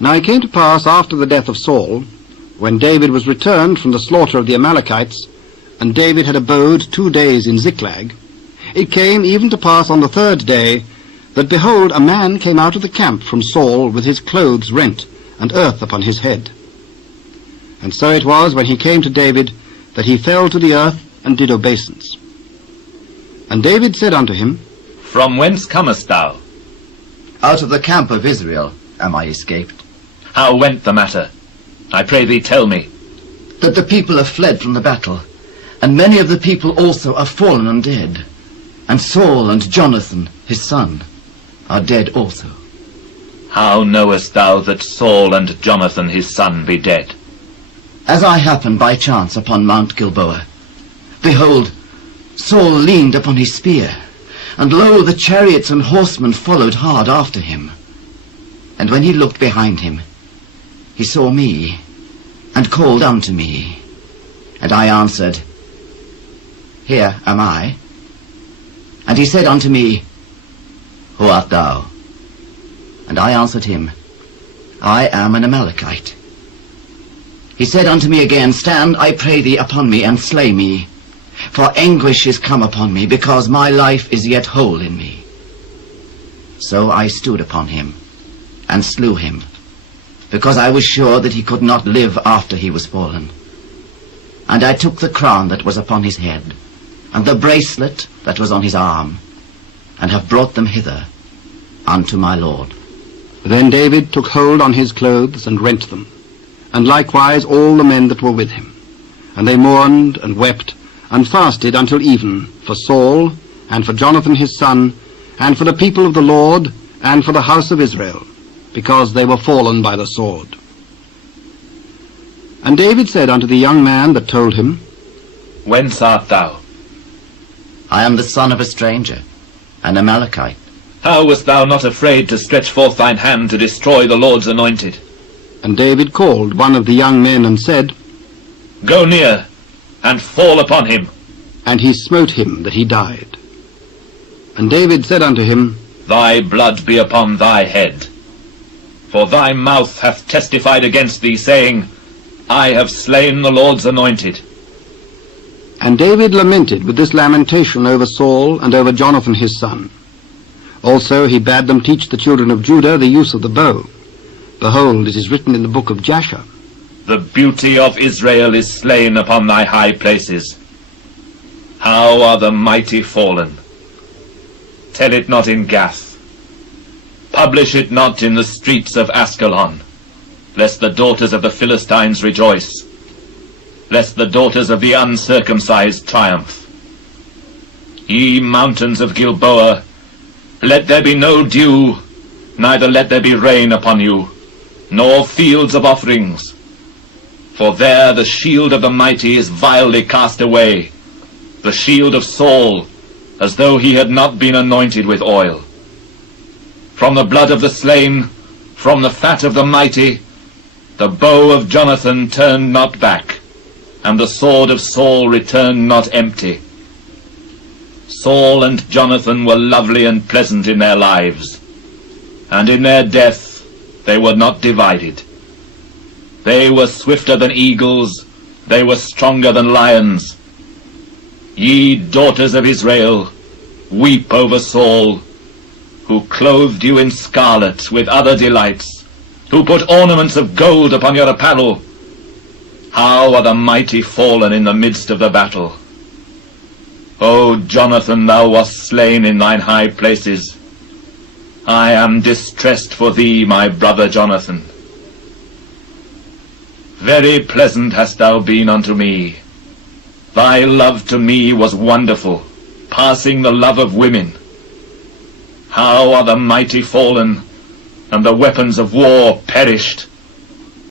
Now it came to pass after the death of Saul, when David was returned from the slaughter of the Amalekites, and David had abode 2 days in Ziklag, it came even to pass on the 3rd day, that, behold, a man came out of the camp from Saul with his clothes rent, and earth upon his head. And so it was, when he came to David, that he fell to the earth, and did obeisance. And David said unto him, From whence comest thou? Out of the camp of Israel am I escaped. How went the matter? I pray thee, tell me. That the people have fled from the battle, and many of the people also are fallen and dead. And Saul and Jonathan, his son, are dead also. How knowest thou that Saul and Jonathan his son be dead? As I happened by chance upon Mount Gilboa, behold, Saul leaned upon his spear, and lo, the chariots and horsemen followed hard after him. And when he looked behind him, he saw me, and called unto me. And I answered, Here am I. And he said unto me, Who art thou? And I answered him, I am an Amalekite. He said unto me again, Stand, I pray thee, upon me, and slay me. For anguish is come upon me, because my life is yet whole in me. So I stood upon him, and slew him, because I was sure that he could not live after he was fallen. And I took the crown that was upon his head, and the bracelet that was on his arm, and have brought them hither unto my Lord. Then David took hold on his clothes, and rent them, and likewise all the men that were with him. And they mourned, and wept, and fasted until even, for Saul, and for Jonathan his son, and for the people of the Lord, and for the house of Israel, because they were fallen by the sword. And David said unto the young man that told him, Whence art thou? I am the son of a stranger, an Amalekite. How wast thou not afraid to stretch forth thine hand to destroy the Lord's anointed? And David called one of the young men, and said, Go near, and fall upon him. And he smote him that he died. And David said unto him, Thy blood be upon thy head. For thy mouth hath testified against thee, saying, I have slain the Lord's anointed. And David lamented with this lamentation over Saul and over Jonathan his son. Also he bade them teach the children of Judah the use of the bow. Behold, it is written in the book of Jasher, The beauty of Israel is slain upon thy high places. How are the mighty fallen? Tell it not in Gath. Publish it not in the streets of Askelon, lest the daughters of the Philistines rejoice, lest the daughters of the uncircumcised triumph. Ye mountains of Gilboa, let there be no dew, neither let there be rain upon you, nor fields of offerings. For there the shield of the mighty is vilely cast away, the shield of Saul, as though he had not been anointed with oil. From the blood of the slain, from the fat of the mighty, the bow of Jonathan turned not back, and the sword of Saul returned not empty. Saul and Jonathan were lovely and pleasant in their lives, and in their death they were not divided. They were swifter than eagles, they were stronger than lions. Ye daughters of Israel, weep over Saul, who clothed you in scarlet with other delights, who put ornaments of gold upon your apparel. How are the mighty fallen in the midst of the battle! O Jonathan, thou wast slain in thine high places. I am distressed for thee, my brother Jonathan. Very pleasant hast thou been unto me. Thy love to me was wonderful, passing the love of women. How are the mighty fallen, and the weapons of war perished!